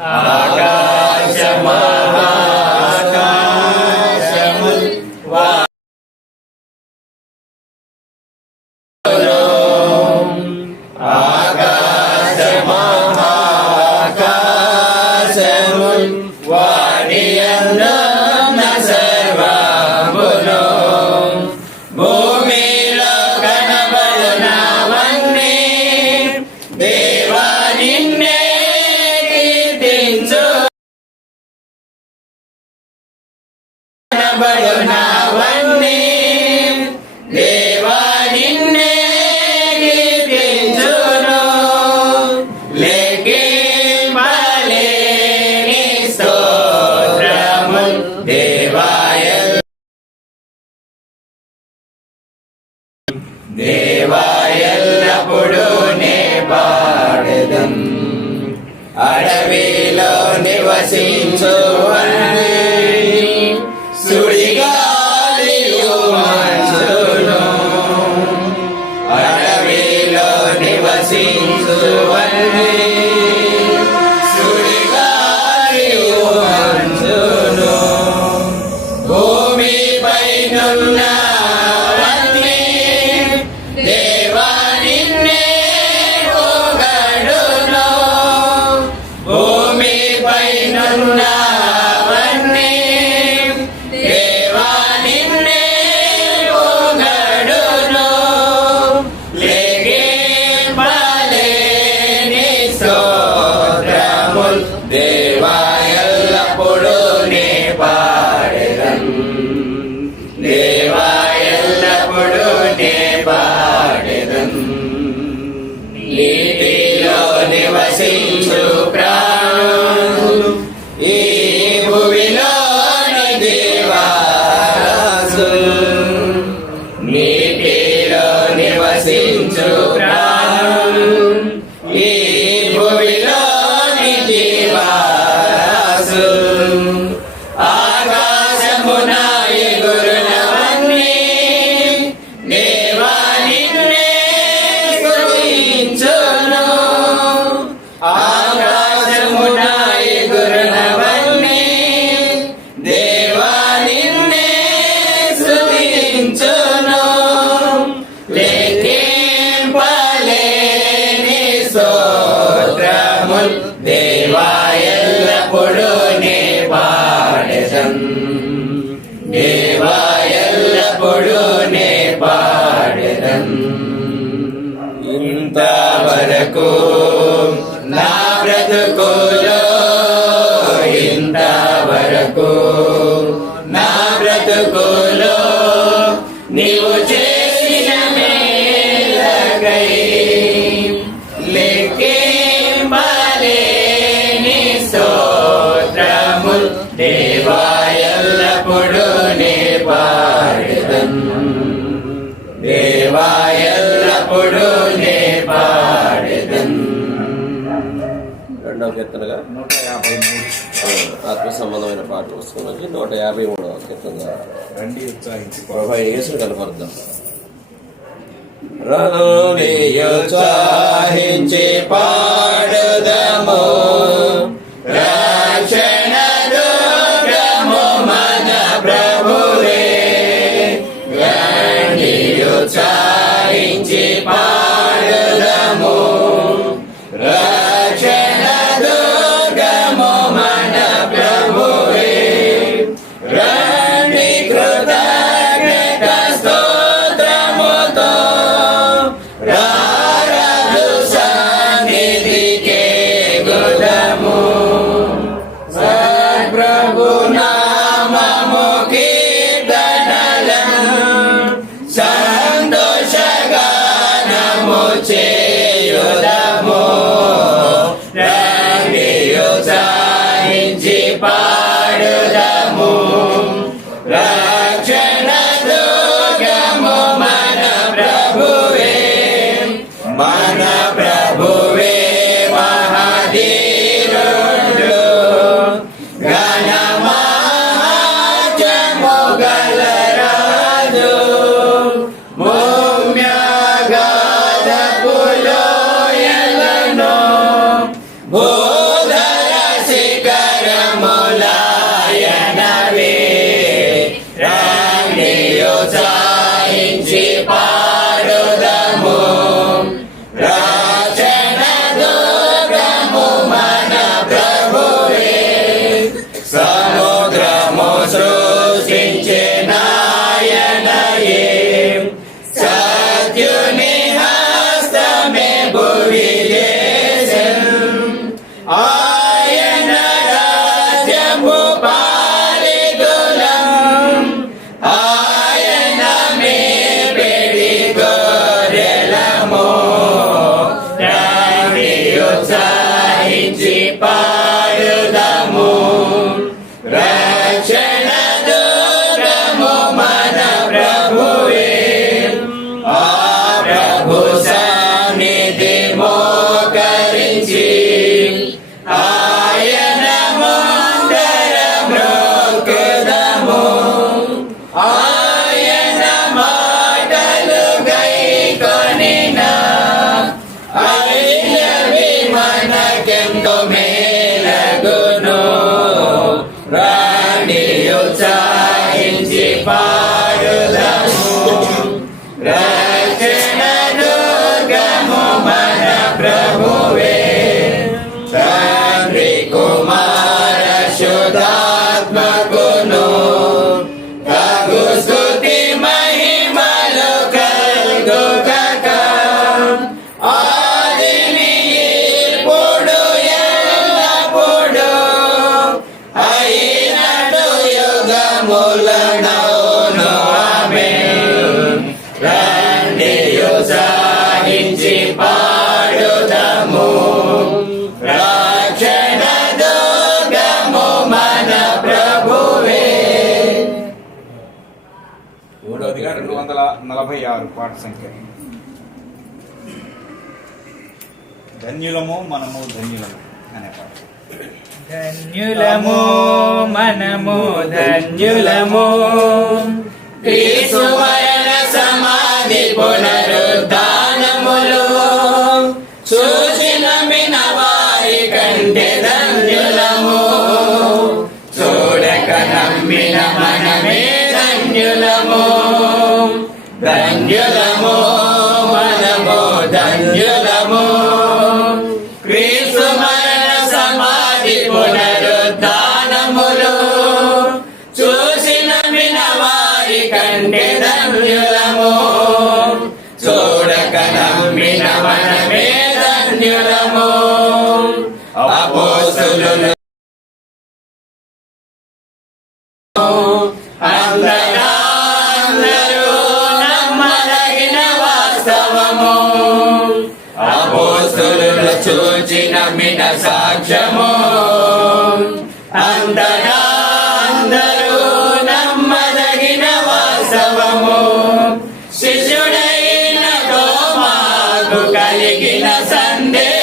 Amen. దేవా ఎల్లప్పుడూ నే పాడదం. అడవిలో నివసించు దేవా ఎల్లప్పుడూ నీ పాడెదను. దేవా ఎల్లప్పుడూ నే పాడెదను. నీటిలో నివసించు ప్రా బ్రతుకులో నీవు చేసిన మేలకై లెక్కింపలేని స్తోత్రములు దేవా ఎల్లప్పుడూ నే పాడెదం దేవా ఎల్లప్పుడూ నే పాడెదం రెండవ కీర్తనగా ఆత్మ సంబంధమైన పాట పుస్తకంలోకి నూట యాభై మూడవ రండి ఉత్సాహించి ప్రభా యేసును కనపడదాం పాడుదము. Yeah. వందల నలభై ఆరు పాట సంఖ్య. ధన్యులము మనము ధన్యులము అనే పాట ధన్యులము మనము ధన్యులము. ధన్యులము మనము ధన్యులము క్రీస్తు మరణ సమాధి పునరుద్ధానములు. చూసిన మిన వారి కంటే ధన్యులము. చూడక నమ్మిన మనమే ధన్యులము. అపోసులు చూచిన సాక్ష్యము. అంతటా అందరూ నమ్మదగిన వాస్తవము శిష్యుడైన మాకు కలిగిన సందేహము.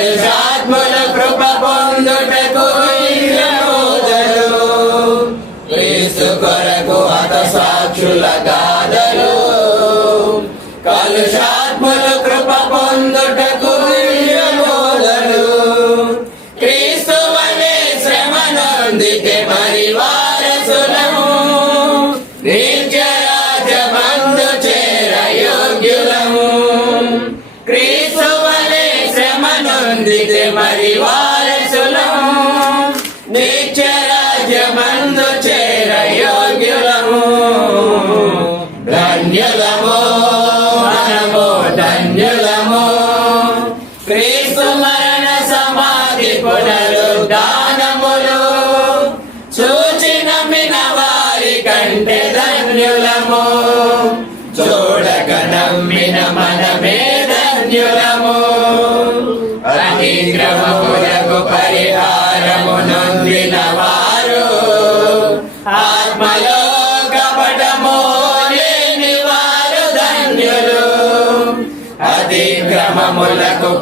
కలుషాత్ముల కృప పొందుటకు ఈ రోజులు క్రీస్తు కొరకు హత సాక్షుల గాథలు. కలుషాత్ములు కృప పొందుటకు మొదలు క్రీస్తు వలె శ్రమ నొందితే మరి వారసులము. నిత్యరాజమందు చేర యోగ్యులము. క్రీస్తు వలె శ్రమ నొందితే మరి వారి సులము నిత్యరాజ్యమందు చేర యోగ్యులము ధన్యులము మనము ధన్యులము క్రీస్తు మరణ సమాధి పునరుద్ధానములు చూచిన మిన వారి కంటే ధన్యులము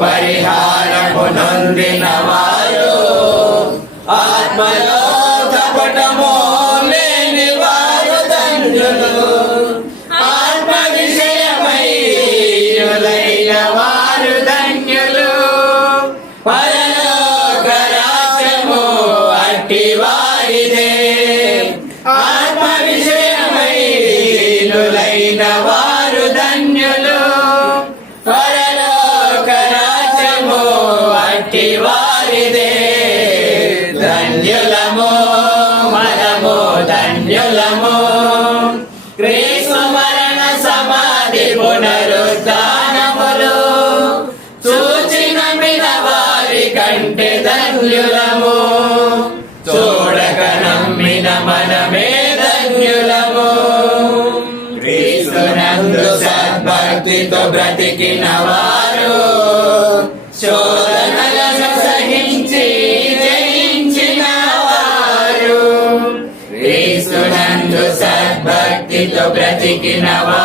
పరిహారమునందిన వారు ఆత్మలో ధన్యులము మనము ధన్యులము. క్రీస్తు మరణ సమాధి పునరుద్ధానములు చూచిన వారి కంటే ధన్యులము. చూడక నమ్మిన మనమే ధన్యులము. క్రీస్తునందు సద్భక్తితో బ్రతికిన వారు సద్భక్తితో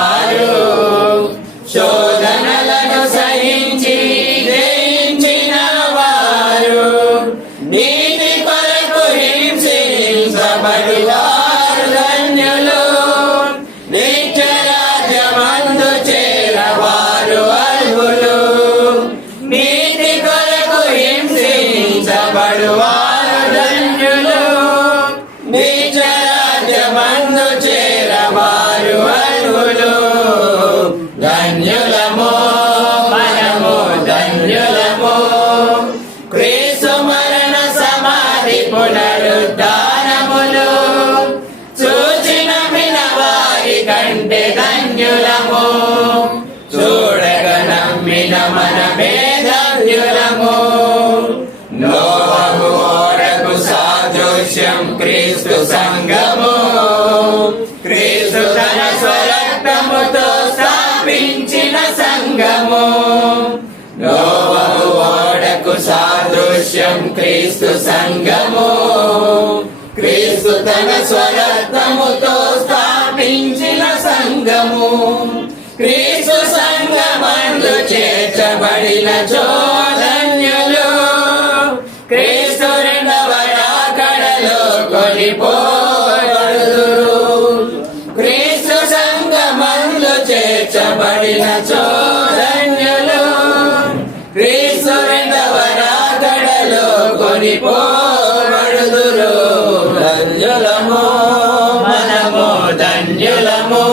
ధన్యులము. చూడక నమ్మిన మనమే ధన్యులము నోవహు ఓడకు సాదృశ్యం క్రీస్తు సంగము క్రీస్తు తన స్వరక్తముతో స్థాపించిన సంగము నోవహు ఓడకు సాదృశ్యం క్రీస్తు సంగము క్రీస్తు తన స్వరక్తముతో స్థా సంఘము క్రీస్తు సంఘమందు చేర్చబడిన చోధన్యులు క్రీస్తు రెండవ రాకడలో కొనిపోబడుదురు. క్రీస్తు సంఘమందు చేర్చబడిన చోధన్యులు క్రీస్తు రెండవ రాకడలో కొనిపోబడుదురు. ధన్యులము మనము ధన్యులము.